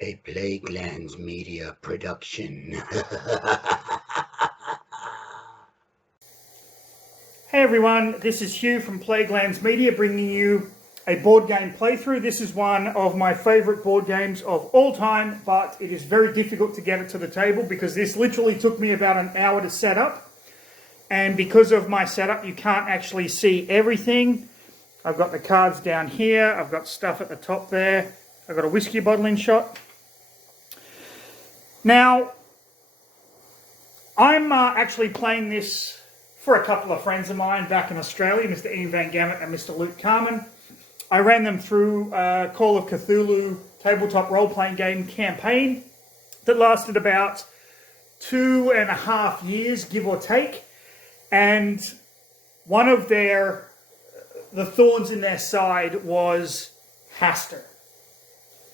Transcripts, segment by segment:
A Plaguelands Media production. Hey everyone, this is Hugh from Plaguelands Media bringing you a board game playthrough. This is one of my favourite board games of all time, but it is very difficult to get it to the table because this literally took me about an hour to set up. And because of my setup, you can't actually see everything. I've got the cards down here, I've got stuff at the top there, I've got a whiskey bottling shot. Now, I'm actually playing this for a couple of friends of mine back in Australia, Mr. Ian Van Gammett and Mr. Luke Carman. I ran them through Call of Cthulhu tabletop role-playing game campaign that lasted about 2.5 years, give or take. And one of the thorns in their side was Hastur,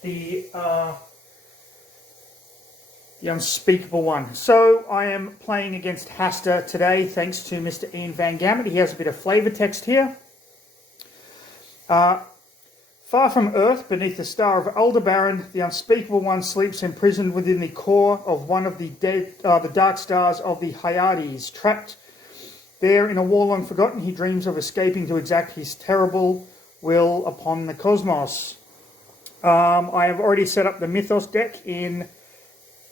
the unspeakable one. So I am playing against Hastur today, thanks to Mr. Ian Van Gammett. He has a bit of flavour text here. Far from Earth, beneath the star of Aldebaran, the unspeakable one sleeps imprisoned within the core of one of the dark stars of the Hyades. Trapped there in a war long forgotten, he dreams of escaping to exact his terrible will upon the cosmos. I have already set up the Mythos deck in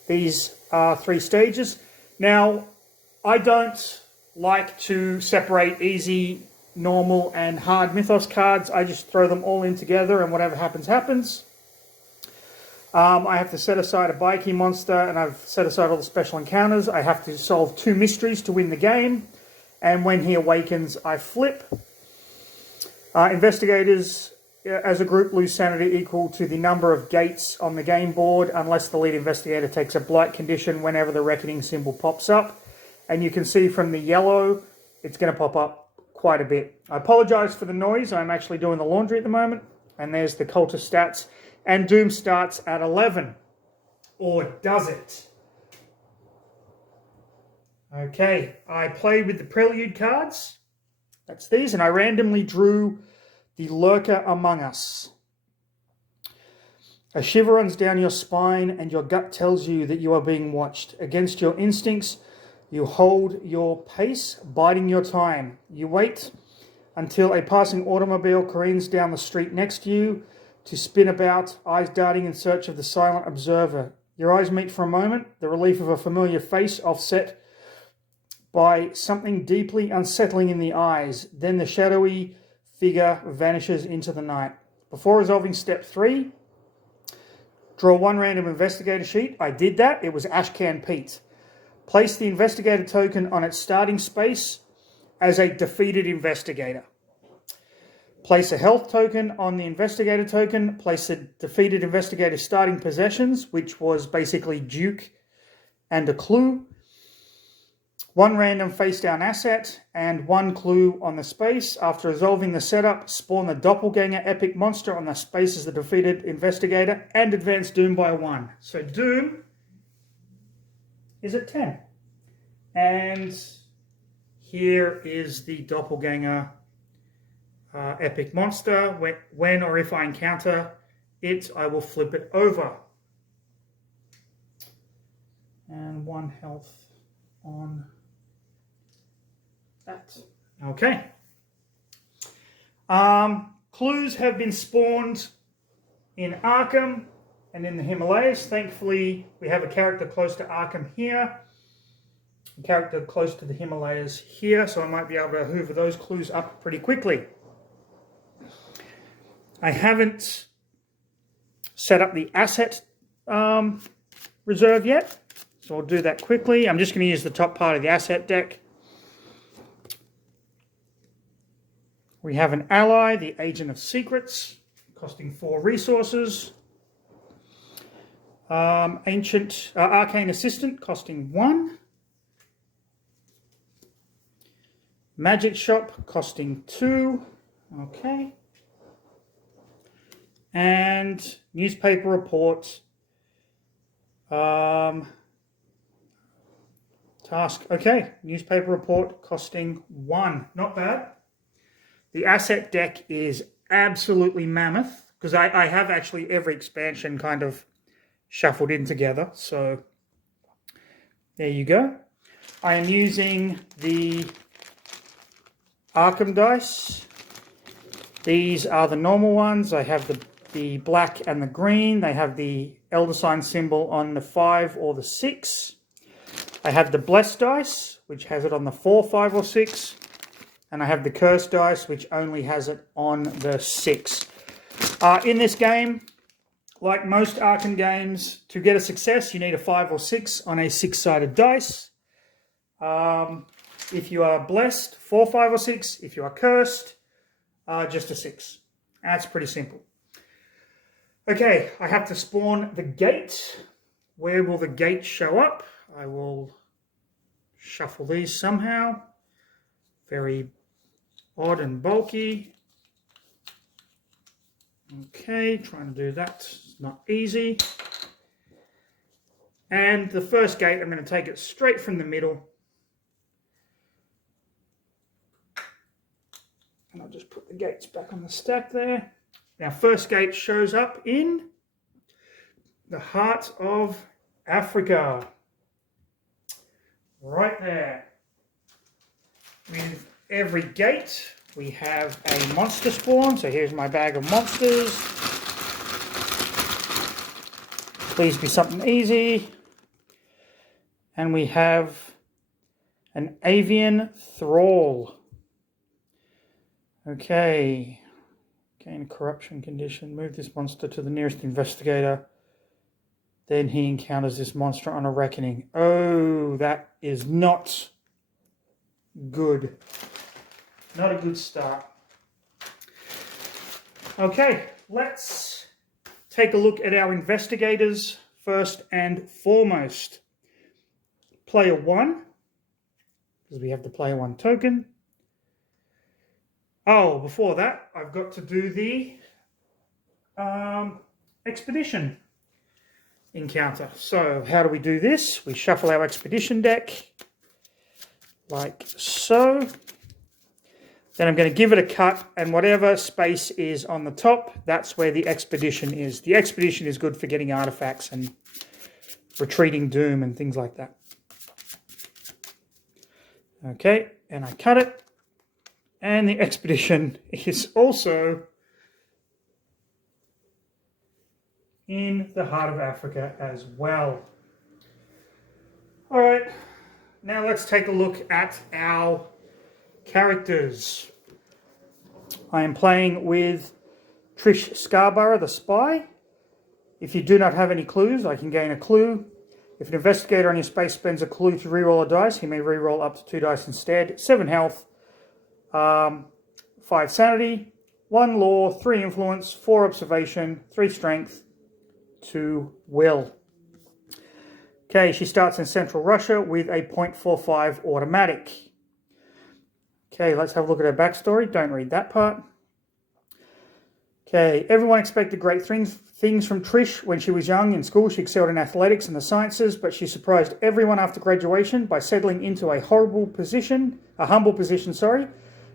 these 3 stages. Now, I don't like to separate easy, normal, and hard Mythos cards. I just throw them all in together, and whatever happens, happens. I have to set aside a bikie monster, and I've set aside all the special encounters. I have to solve 2 mysteries to win the game, and when he awakens, I flip. Investigators, as a group, lose sanity equal to the number of gates on the game board unless the lead investigator takes a blight condition whenever the reckoning symbol pops up. And you can see from the yellow, it's going to pop up quite a bit. I apologise for the noise. I'm actually doing the laundry at the moment. And there's the cultist stats. And Doom starts at 11. Or does it? Okay, I played with the Prelude cards. That's these. And I randomly drew the Lurker Among Us. A shiver runs down your spine and your gut tells you that you are being watched. Against your instincts, you hold your pace, biding your time. You wait until a passing automobile careens down the street next to you to spin about, eyes darting in search of the silent observer. Your eyes meet for a moment, the relief of a familiar face offset by something deeply unsettling in the eyes. Then the shadowy figure vanishes into the night. Before resolving step 3, draw 1 random investigator sheet. I did that. It was Ashcan Pete. Place the investigator token on its starting space as a defeated investigator. Place a health token on the investigator token. Place the defeated investigator's starting possessions, which was basically Duke and a clue. 1 random face-down asset, and 1 clue on the space. After resolving the setup, spawn the Doppelganger epic monster on the space as the defeated investigator, and advance Doom by 1. So Doom is at 10. And here is the Doppelganger epic monster. When or if I encounter it, I will flip it over. And 1 health on that. Okay. Clues have been spawned in Arkham and in the Himalayas. Thankfully, we have a character close to Arkham here, a character close to the Himalayas here, so I might be able to hoover those clues up pretty quickly. I haven't set up the asset reserve yet, so I'll do that quickly. I'm just going to use the top part of the asset deck. We have an ally, the Agent of Secrets, costing 4 resources. Arcane Assistant, costing 1. Magic Shop, costing 2. Okay. And Newspaper Report. Task. Okay. Newspaper Report, costing 1. Not bad. The asset deck is absolutely mammoth, because I have actually every expansion kind of shuffled in together. So there you go. I am using the Arkham dice. These are the normal ones. I have the black and the green. They have the Elder Sign symbol on the 5 or the 6. I have the Blessed dice, which has it on the 4, 5, or 6. And I have the Cursed dice, which only has it on the 6. In this game, like most Arkham games, to get a success, you need a 5 or 6 on a 6-sided dice. If you are blessed, 4, 5, or 6. If you are cursed, just a 6. That's pretty simple. Okay, I have to spawn the gate. Where will the gate show up? I will shuffle these somehow. Very odd and bulky. Okay, trying to do that. It's not easy. And the first gate, I'm going to take it straight from the middle. And I'll just put the gates back on the stack there. Now, first gate shows up in the heart of Africa. Right there. With every gate, we have a monster spawn. So here's my bag of monsters. Please be something easy. And we have an avian thrall. Okay. Gain a corruption condition. Move this monster to the nearest investigator. Then he encounters this monster on a reckoning. Oh, that is not good. Not a good start. Okay, let's take a look at our investigators first and foremost. Player 1, because we have the player 1 token. Oh, before that, I've got to do the expedition encounter. So how do we do this? We shuffle our expedition deck like so. Then I'm going to give it a cut, and whatever space is on the top, that's where the expedition is. The expedition is good for getting artifacts and retreating doom and things like that. Okay, and I cut it. And the expedition is also in the heart of Africa as well. All right, now let's take a look at our characters. I am playing with Trish Scarborough, the spy. If you do not have any clues, I can gain a clue. If an investigator on your space spends a clue to reroll a dice, he may reroll up to 2 dice instead. 7 health. 5 sanity, 1 law, 3 influence, 4 observation, 3 strength, 2 will. Okay, she starts in Central Russia with a .45 automatic. Okay, let's have a look at her backstory. Don't read that part. Okay, everyone expected great things from Trish when she was young. In school, she excelled in athletics and the sciences, but she surprised everyone after graduation by settling into a humble position,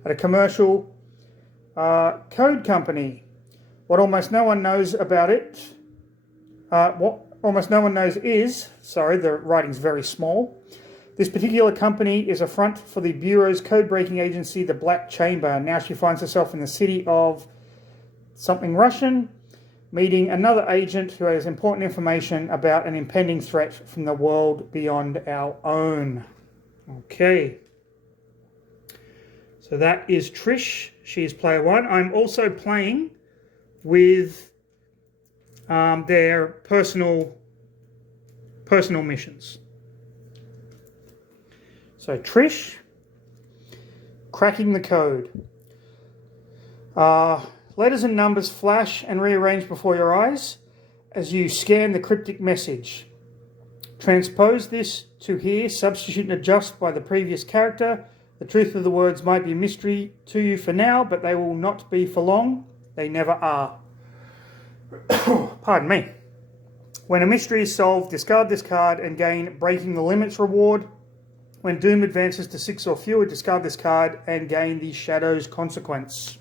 at a commercial code company. What almost no one knows about it, the writing's very small. This particular company is a front for the Bureau's code-breaking agency, the Black Chamber. Now she finds herself in the city of something Russian, meeting another agent who has important information about an impending threat from the world beyond our own. Okay. So that is Trish. She is player 1. I'm also playing with their personal missions. So Trish, cracking the code. Letters and numbers flash and rearrange before your eyes as you scan the cryptic message. Transpose this to here, substitute and adjust by the previous character. The truth of the words might be a mystery to you for now, but they will not be for long. They never are. Pardon me. When a mystery is solved, discard this card and gain Breaking the Limits reward. When Doom advances to 6 or fewer, discard this card and gain the Shadows consequence.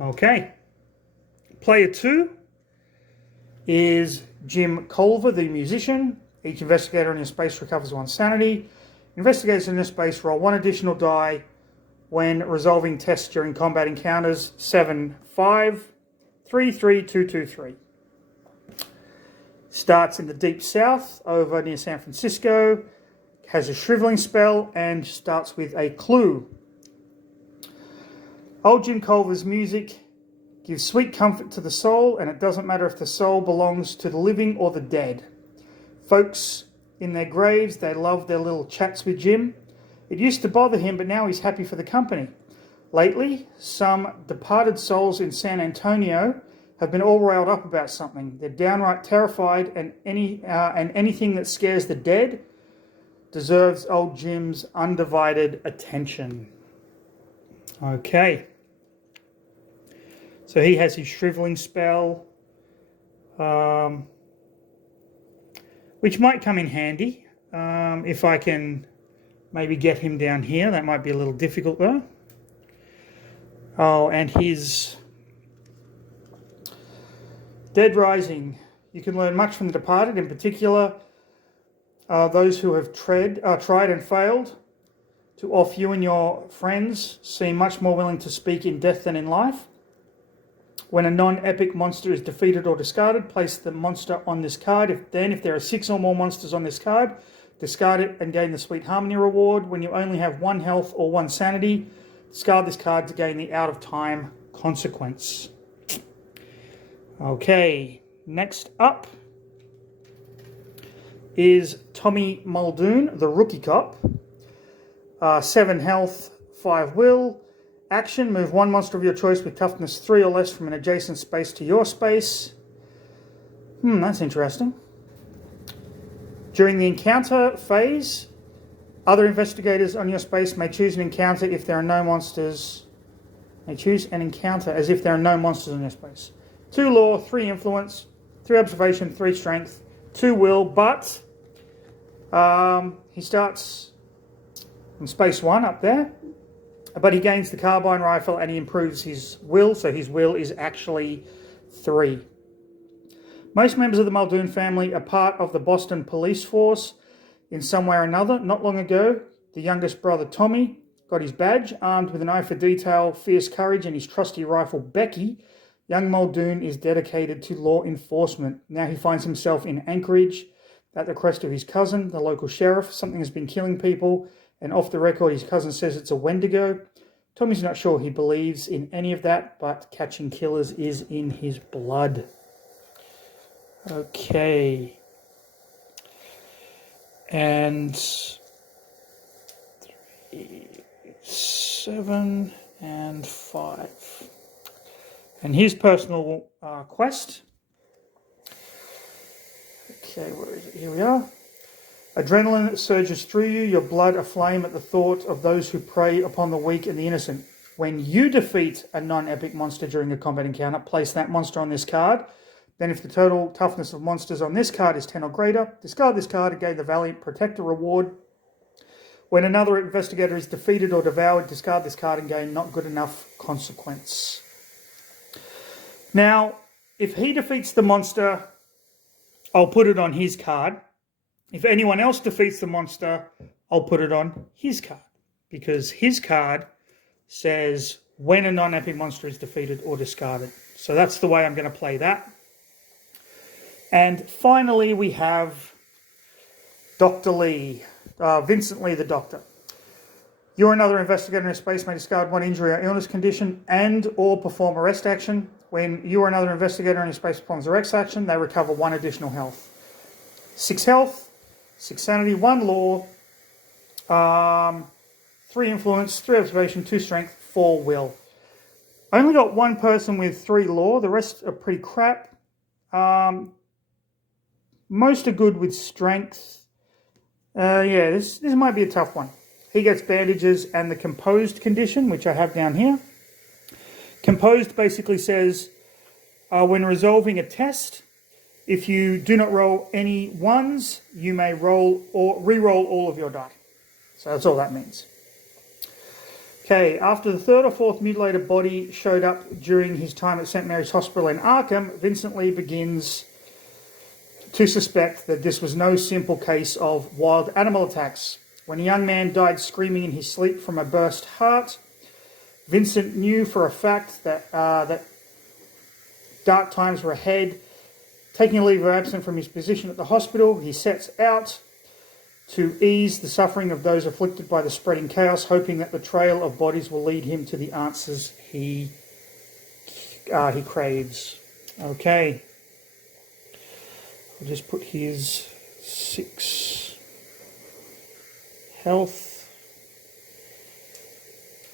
Okay. Player 2 is Jim Culver, the musician. Each investigator in your space recovers 1 sanity. Investigators in your space roll 1 additional die when resolving tests during combat encounters. 7, 5, 3, 3, 2, 2, 3. Starts in the deep south over near San Francisco. Has a shriveling spell and starts with a clue. Old Jim Culver's music gives sweet comfort to the soul, and it doesn't matter if the soul belongs to the living or the dead. Folks in their graves, they love their little chats with Jim. It used to bother him, but now he's happy for the company. Lately, some departed souls in San Antonio have been all riled up about something. They're downright terrified, and anything that scares the dead deserves old Jim's undivided attention. Okay. So he has his shriveling spell, which might come in handy if I can maybe get him down here. That might be a little difficult though. Oh, and his Dead Rising. You can learn much from the departed, in particular those who have tried and failed to off you and your friends seem much more willing to speak in death than in life. When a non-epic monster is defeated or discarded, place the monster on this card. If there are 6 or more monsters on this card, discard it and gain the Sweet Harmony reward. When you only have 1 health or 1 sanity, discard this card to gain the Out of Time consequence. Okay, next up is Tommy Muldoon, the rookie cop. 7 health, 5 will. Action, move 1 monster of your choice with toughness 3 or less from an adjacent space to your space. That's interesting. During the encounter phase, other investigators on your space may choose an encounter if there are no monsters. May choose an encounter as if there are no monsters in your space. 2 law, 3 influence, 3 observation, 3 strength, 2 will, but he starts on space 1 up there. But he gains the carbine rifle and he improves his will, so his will is actually 3. Most members of the Muldoon family are part of the Boston police force in some way or another. Not long ago, the youngest brother Tommy got his badge. Armed with an eye for detail, fierce courage and his trusty rifle Becky, young Muldoon is dedicated to law enforcement. Now he finds himself in Anchorage at the request of his cousin, the local sheriff. Something has been killing people, and off the record, his cousin says it's a Wendigo. Tommy's not sure he believes in any of that, but catching killers is in his blood. Okay. And 3, 7, and 5. And his personal quest. Okay, where is it? Here we are. Adrenaline surges through you, your blood aflame at the thought of those who prey upon the weak and the innocent. When you defeat a non-epic monster during a combat encounter, place that monster on this card. Then if the total toughness of monsters on this card is 10 or greater, discard this card and gain the Valiant Protector reward. When another investigator is defeated or devoured, discard this card and gain Not Good Enough consequence. Now, if he defeats the monster, I'll put it on his card. If anyone else defeats the monster, I'll put it on his card. Because his card says when a non-epic monster is defeated or discarded. So that's the way I'm going to play that. And finally, we have Dr. Lee, Vincent Lee, the Doctor. You or another investigator in space may discard 1 injury or illness condition and or perform a rest action. When you or another investigator in space performs a rest action, they recover 1 additional health. 6 health. 6 sanity, 1 law, 3 influence, 3 observation, 2 strength, 4 will. I only got 1 person with 3 law. The rest are pretty crap. Most are good with strength. This might be a tough one. He gets bandages and the composed condition, which I have down here. Composed basically says when resolving a test, if you do not roll any 1s, you may roll or re-roll all of your die. So that's all that means. Okay, after the 3rd or 4th mutilated body showed up during his time at St. Mary's Hospital in Arkham, Vincent Lee begins to suspect that this was no simple case of wild animal attacks. When a young man died screaming in his sleep from a burst heart, Vincent knew for a fact that dark times were ahead. Taking a leave of absence from his position at the hospital, he sets out to ease the suffering of those afflicted by the spreading chaos, hoping that the trail of bodies will lead him to the answers he craves. Okay. I'll just put his 6 health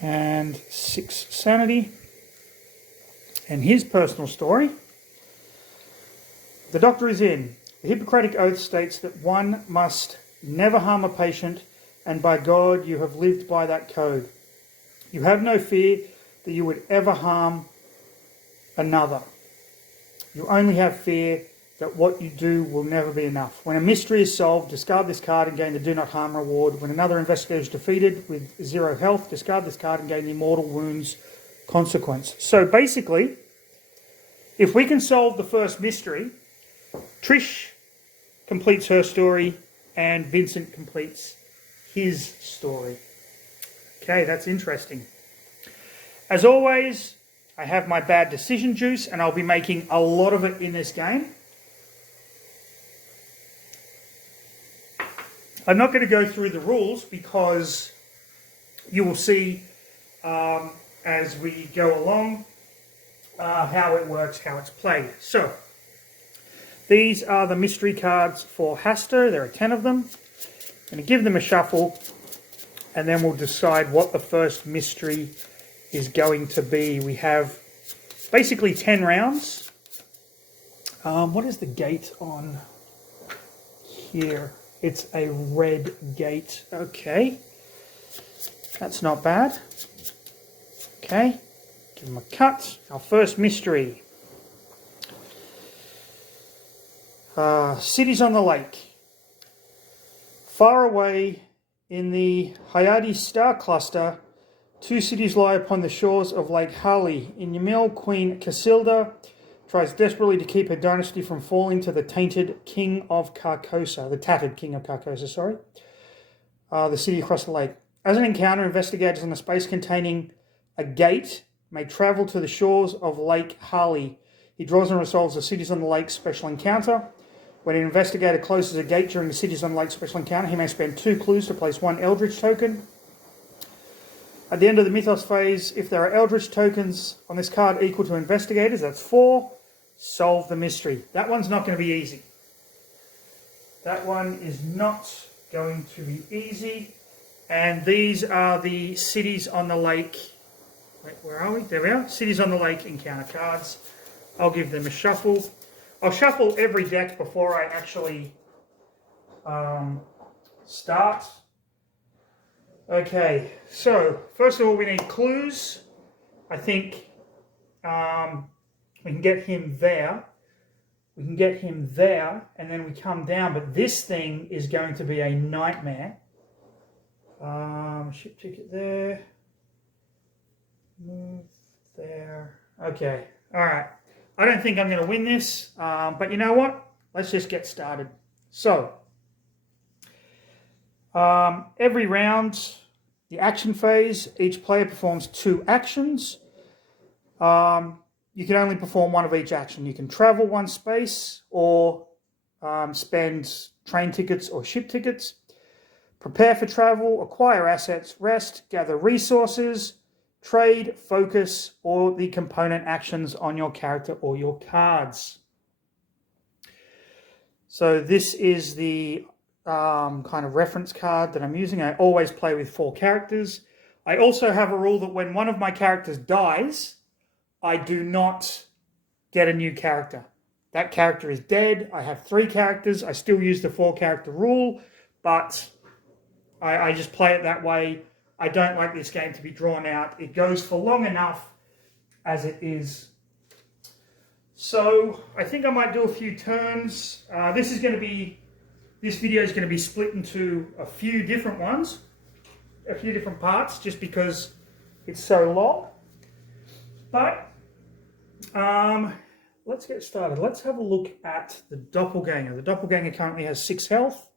and 6 sanity. And his personal story. The doctor is in. The Hippocratic Oath states that one must never harm a patient, and by God you have lived by that code. You have no fear that you would ever harm another. You only have fear that what you do will never be enough. When a mystery is solved, discard this card and gain the Do Not Harm reward. When another investigator is defeated with 0 health, discard this card and gain the Immortal Wounds consequence. So basically, if we can solve the first mystery, Trish completes her story and Vincent completes his story. Okay, that's interesting. As always, I have my bad decision juice and I'll be making a lot of it in this game. I'm not going to go through the rules because you will see as we go along how it works, how it's played. So, these are the mystery cards for Hastur. There are 10 of them. I'm going to give them a shuffle and then we'll decide what the first mystery is going to be. We have basically 10 rounds. What is the gate on here? It's a red gate. Okay. That's not bad. Okay. Give them a cut. Our first mystery. Cities on the lake. Far away in the Hyades star cluster, 2 cities lie upon the shores of Lake Hali. In Ymil, Queen Casilda tries desperately to keep her dynasty from falling to the tainted King of Carcosa, the tattered King of Carcosa, sorry. The city across the lake. As an encounter, investigators in a space containing a gate may travel to the shores of Lake Hali. He draws and resolves the Cities on the Lake special encounter. When an investigator closes a gate during the Cities on the Lake special encounter, he may spend 2 clues to place 1 Eldritch token. At the end of the Mythos phase, if there are Eldritch tokens on this card equal to investigators, that's 4. Solve the mystery. That one's not going to be easy. That one is not going to be easy. And these are the Cities on the Lake. Wait, where are we? There we are. Cities on the Lake encounter cards. I'll give them a shuffle. I'll shuffle every deck before I actually start. Okay, so first of all we need clues. I think we can get him there. We can get him there, and then we come down. But this thing is going to be a nightmare. Ship ticket there. Move there. Okay, all right. I don't think I'm going to win this, but you know what? Let's just get started. So, every round, the action phase, each player performs 2 actions. You can only perform 1 of each action. You can travel 1 space or spend train tickets or ship tickets. Prepare for travel, acquire assets, rest, gather resources, trade, focus, or the component actions on your character or your cards. So this is the kind of reference card that I'm using. I always play with 4 characters. I also have a rule that when one of my characters dies, I do not get a new character. That character is dead. I have 3 characters. I still use the 4 character rule, but I just play it that way. I don't like this game to be drawn out. It goes for long enough as it is. So I think I might do a few turns. This video is going to be split into a few different ones, a few different parts, just because it's so long. But let's get started. Let's have a look at the doppelganger. The doppelganger currently has 6 health.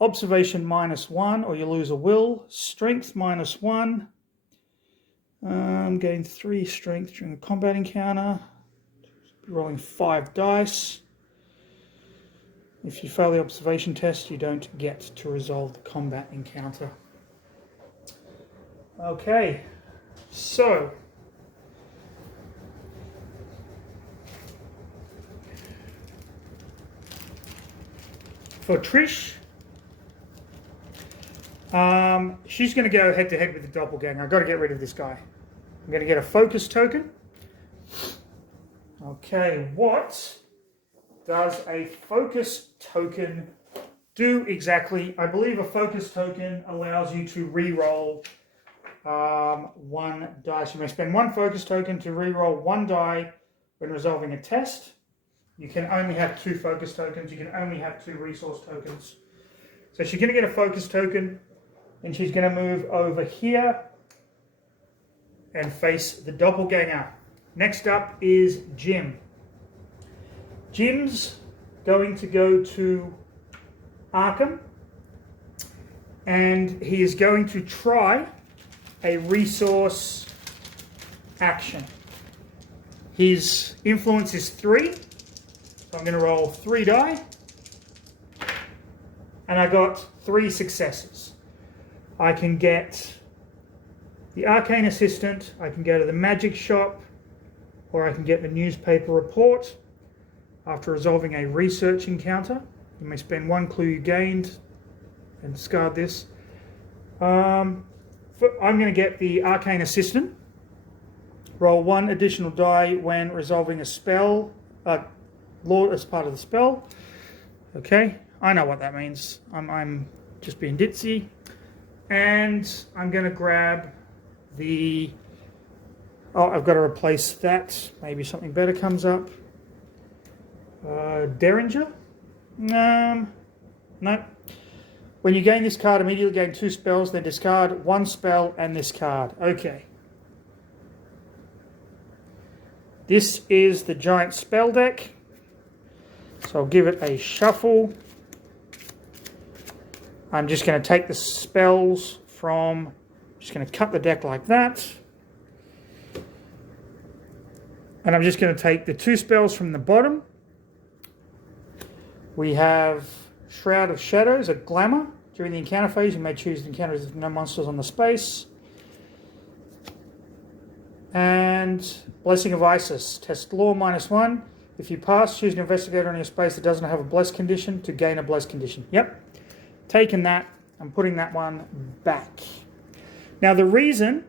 Observation -1, or you lose a will. Strength -1. Gain 3 strength during the combat encounter. Rolling 5 dice. If you fail the observation test, you don't get to resolve the combat encounter. Okay, so for Trish, she's going to go head to head with the doppelganger. I've got to get rid of this guy. I'm going to get a focus token. Okay, what does a focus token do exactly? I believe a focus token allows you to re-roll 1 dice. You may spend 1 focus token to re-roll 1 die when resolving a test. You can only have 2 focus tokens. You can only have 2 resource tokens. So she's going to get a focus token, and she's going to move over here and face the doppelganger. Next up is Jim. Jim's going to go to Arkham, and he is going to try a resource action. His influence is 3, so I'm going to roll 3 die, and I got 3 successes. I can get the Arcane Assistant, I can go to the Magic Shop, or I can get the Newspaper Report. After resolving a research encounter, you may spend 1 clue you gained and discard this. I'm going to get the Arcane Assistant. Roll 1 additional die when resolving a spell, law as part of the spell. Okay, I know what that means. I'm just being ditzy. And I'm going to grab the... Oh, I've got to replace that. Maybe something better comes up. Derringer? No. When you gain this card, immediately gain 2 spells, then discard 1 spell and this card. Okay. This is the giant spell deck. So I'll give it a shuffle. I'm just going to take the spells from... just going to cut the deck like that. And I'm just going to take the 2 spells from the bottom. We have Shroud of Shadows, a glamour. During the encounter phase, you may choose to encounter with no monsters on the space. And Blessing of Isis. Test law -1. If you pass, choose an investigator on your space that doesn't have a blessed condition to gain a blessed condition. Yep. Taking that. I'm putting that one back. Now the reason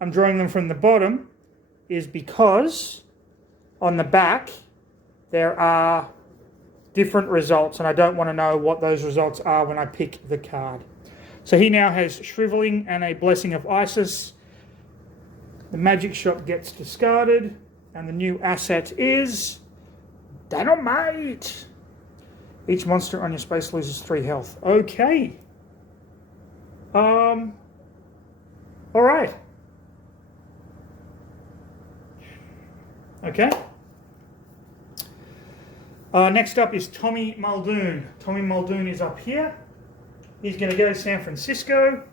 I'm drawing them from the bottom is because on the back there are different results, and I don't want to know what those results are when I pick the card. So he now has Shriveling and a Blessing of Isis. The Magic Shop gets discarded, and the new asset is Dynamite. Each monster on your space loses 3 health. Okay. All right. Okay. Next up is Tommy Muldoon. Tommy Muldoon is up here. He's going to go to San Francisco,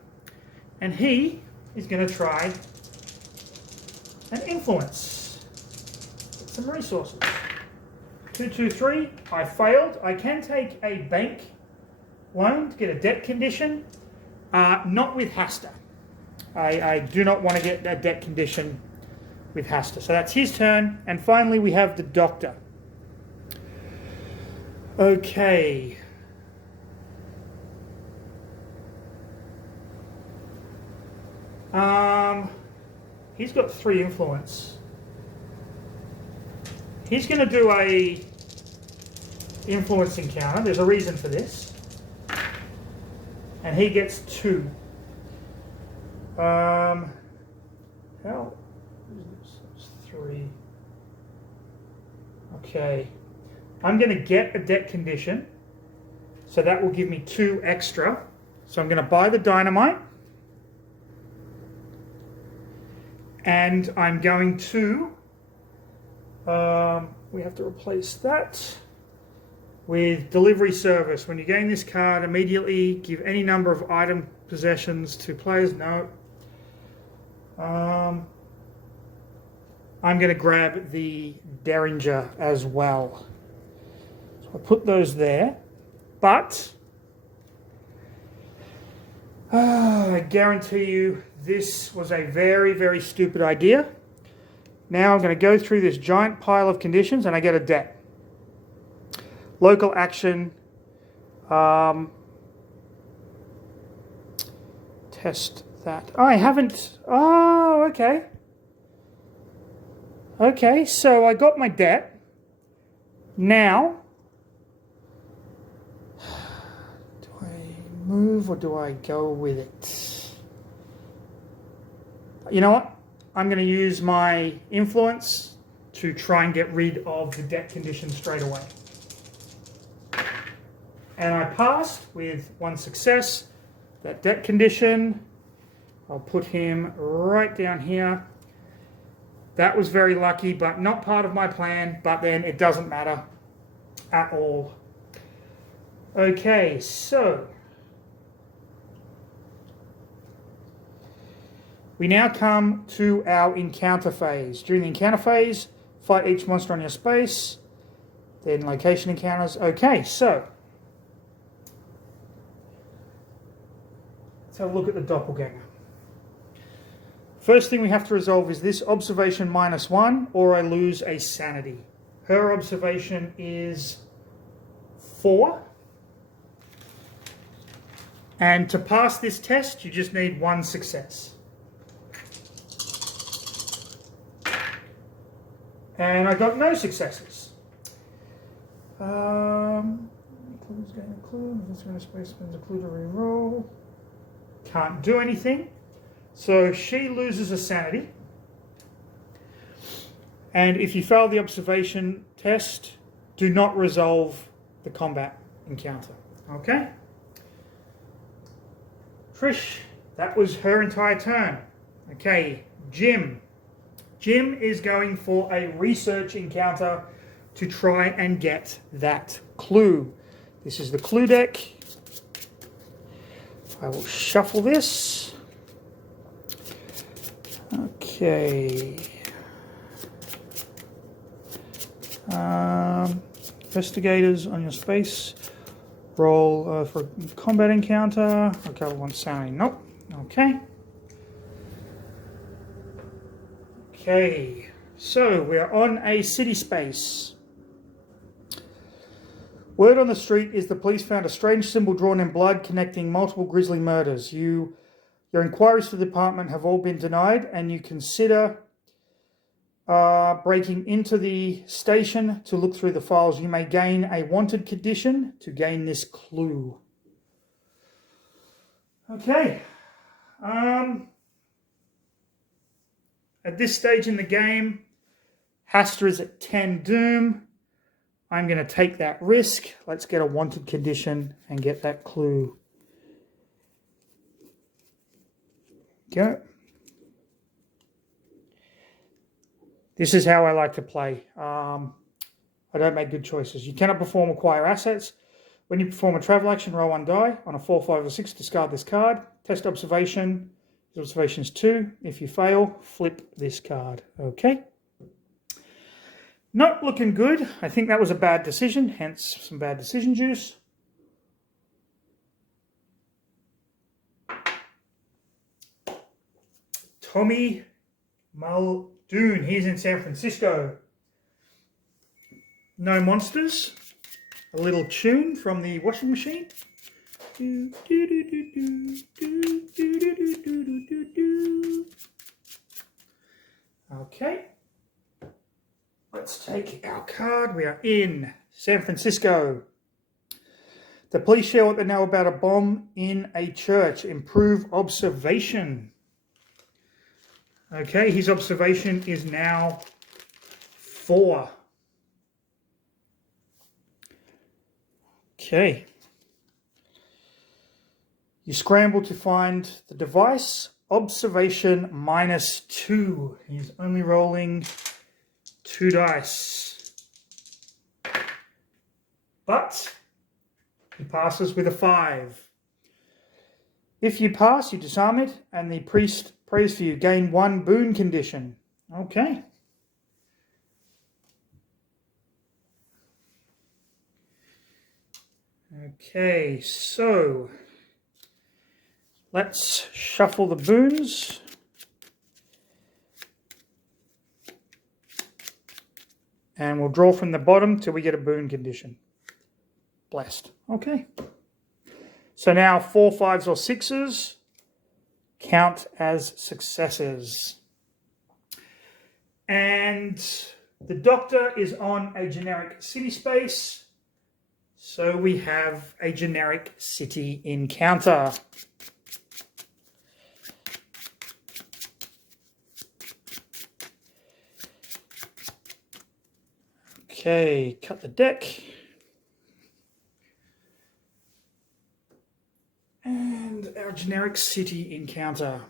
and he is going to try an influence. Get some resources. 2, 2, 3. I failed. I can take a bank loan to get a debt condition. Not with Hastur. I do not want to get a debt condition with Hastur. So that's his turn. And finally we have the Doctor. Okay. He's got 3 influence. He's going to do a influence encounter. There's a reason for this. And he gets 2. How is this? 3. Okay. I'm going to get a debt condition. So that will give me 2 extra. So I'm going to buy the dynamite. And I'm going to We have to replace that with delivery service. When you gain this card, immediately give any number of item possessions to players. No. I'm going to grab the Derringer as well. So I put those there. But I guarantee you this was a very, very stupid idea. Now I'm going to go through this giant pile of conditions and I get a debt. Local action. Test that. Oh, I haven't. Oh, okay. Okay, so I got my debt. Now, do I move or do I go with it? You know what? I'm going to use my influence to try and get rid of the debt condition straight away. And I passed with one success. That debt condition, I'll put him right down here. That was very lucky, but not part of my plan, but then it doesn't matter at all. Okay, so we now come to our encounter phase. During the encounter phase, fight each monster on your space, then location encounters. Okay, so let's have a look at the doppelganger. First thing we have to resolve is this observation -1, or I lose a sanity. Her observation is 4. And to pass this test, you just need one success. And I got no successes. Clues gain a clue. If it's going to space spends a clue to reroll. Can't do anything. So she loses a sanity. And if you fail the observation test, do not resolve the combat encounter. Okay? Trish, that was her entire turn. Okay, Jim. Jim is going for a research encounter to try and get that clue. This is the clue deck. I will shuffle this. Okay. Investigators on your space. Roll for a combat encounter. Okay, I want sanity. Nope. Okay. Okay. So we're on a city space. Word on the street is the police found a strange symbol drawn in blood connecting multiple grisly murders. Your inquiries to the department have all been denied, and you consider breaking into the station to look through the files. You may gain a wanted condition to gain this clue. Okay. At this stage in the game, Hastur is at 10 doom. I'm going to take that risk. Let's get a wanted condition and get that clue. Go. This is how I like to play. I don't make good choices. You cannot perform acquire assets. When you perform a travel action, roll 1 die. On a 4, 5, or 6, discard this card. Test observation. Observation is 2. If you fail, flip this card. Okay. Not looking good. I think that was a bad decision, hence some bad decision juice. Tommy Muldoon. He's in San Francisco. No monsters. A little tune from the washing machine. Okay. Let's take our card. We are in San Francisco. The police share what they know about a bomb in a church. Improve observation. Okay, his observation is now 4. Okay. You scramble to find the device. Observation -2. He's only rolling 2 dice. But he passes with a 5. If you pass, you disarm it, and the priest prays for you. Gain 1 boon condition. Okay. Okay, so let's shuffle the boons. And we'll draw from the bottom till we get a boon condition. Blessed. Okay. So now 4 5s or 6s count as successes. And the doctor is on a generic city space. So we have a generic city encounter. Okay, cut the deck. And our generic city encounter.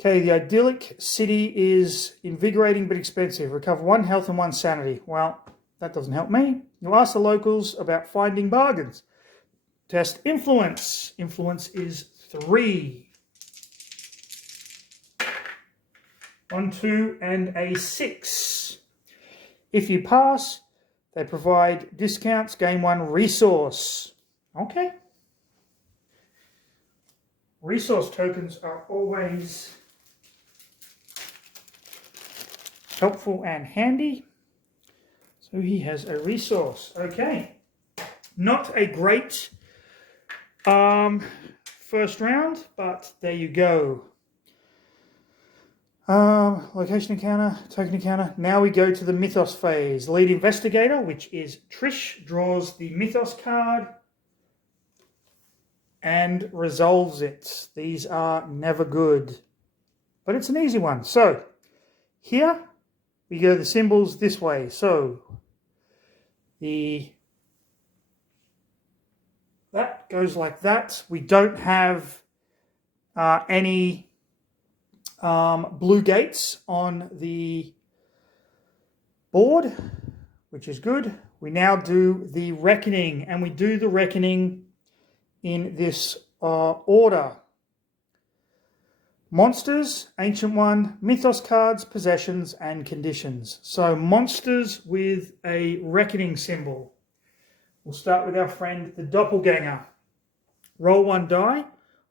Okay, the idyllic city is invigorating but expensive. Recover 1 health and 1 sanity. Well, that doesn't help me. You ask the locals about finding bargains. Test influence. Influence is 3. 1, 2, and a 6. If you pass, they provide discounts, gain 1 resource. Okay. Resource tokens are always helpful and handy. So he has a resource. Okay. Not a great first round, but there you go. Location encounter, token encounter. Now we go to the Mythos phase. Lead investigator, which is Trish, draws the Mythos card and resolves it. These are never good, but it's an easy one. So here we go the symbols this way. So that goes like that. We don't have any blue gates on the board, which is good. We now do the reckoning, and we do the reckoning in this order. Monsters, Ancient One, Mythos cards, possessions, and conditions. So monsters with a reckoning symbol. We'll start with our friend the Doppelganger. Roll 1 die.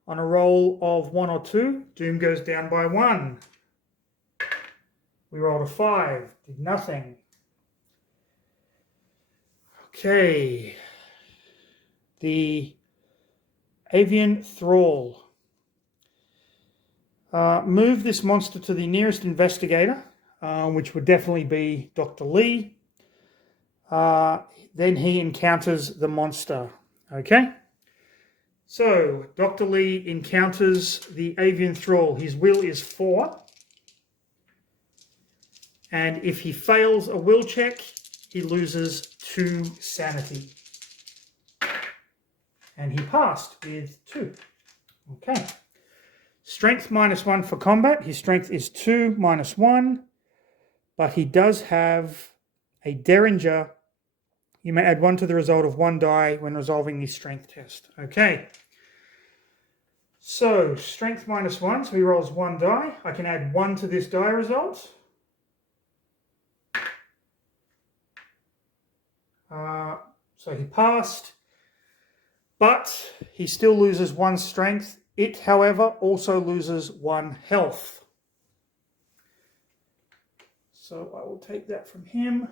On a roll of 1 or 2, Doom goes down by 1. We rolled a 5, did nothing. Okay. The Avian Thrall. Move this monster to the nearest investigator, which would definitely be Dr. Lee. Then he encounters the monster. Okay? So, Dr. Lee encounters the Avian Thrall. His will is 4. And if he fails a will check, he loses 2 sanity. And he passed with 2. Okay. Strength -1 for combat. His strength is 2 -1. But he does have a Derringer. You may add 1 to the result of 1 die when resolving the strength test. Okay. So, strength -1, so he rolls 1 die. I can add 1 to this die result. So he passed. But he still loses 1 strength. It, however, also loses 1 health. So I will take that from him,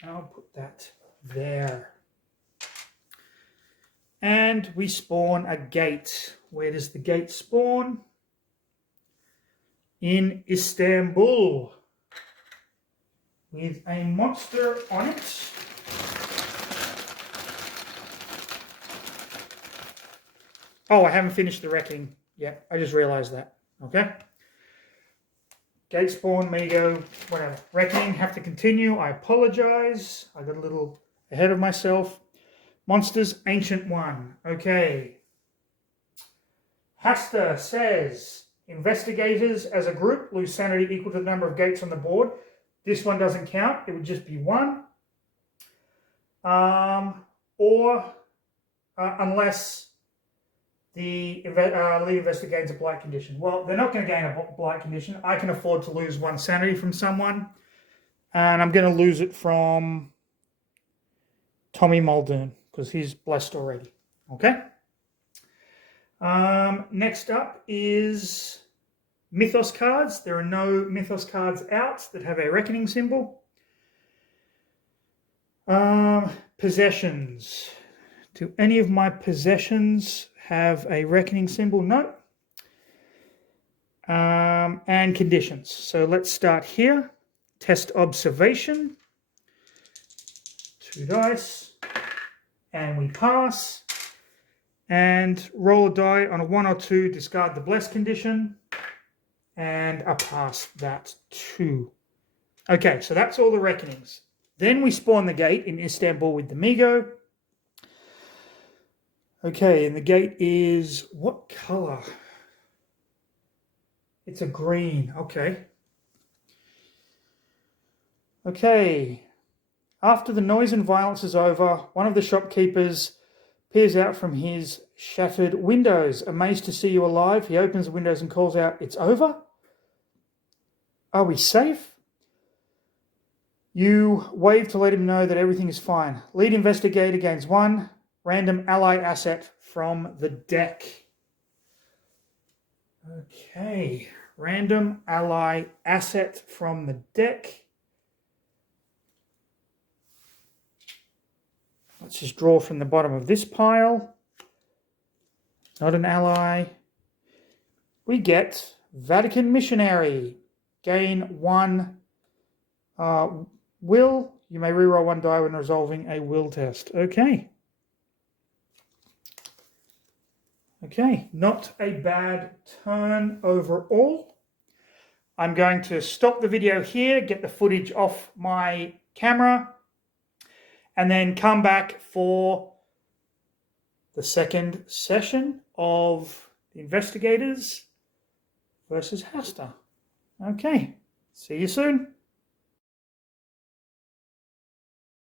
and I'll put that there. And we spawn a gate. Where does the gate spawn? In Istanbul. With a monster on it. Oh, I haven't finished the reckoning yet. I just realized that. Okay. Gate spawn, me go, whatever. Reckoning, have to continue. I apologize. I got a little ahead of myself. Monsters, Ancient One. Okay. Hastur says, investigators as a group lose sanity equal to the number of gates on the board. This one doesn't count. It would just be 1. Unless the lead investor gains a blight condition. Well, they're not going to gain a blight condition. I can afford to lose 1 sanity from someone. And I'm going to lose it from Tommy Muldoon because he's blessed already. Okay? Next up is Mythos cards. There are no Mythos cards out that have a reckoning symbol. Possessions. Do any of my possessions have a reckoning symbol? No. And conditions. So let's start here. Test observation. 2 dice. And we pass. And roll a die on a 1 or 2. Discard the bless condition. And I pass that too. Okay, so that's all the reckonings. Then we spawn the gate in Istanbul with the Migo. Okay, and the gate is what color? It's a green. Okay. Okay. After the noise and violence is over, one of the shopkeepers peers out from his shattered windows. Amazed to see you alive, he opens the windows and calls out, "It's over? Are we safe?" You wave to let him know that everything is fine. Lead investigator gains 1 random ally asset from the deck. Okay, random ally asset from the deck. Let's just draw from the bottom of this pile. Not an ally. We get Vatican Missionary. Gain 1 will. You may reroll 1 die when resolving a will test. Okay. Okay, not a bad turn overall. I'm going to stop the video here, get the footage off my camera, and then come back for the second session of the Investigators versus Hastur. Okay, see you soon.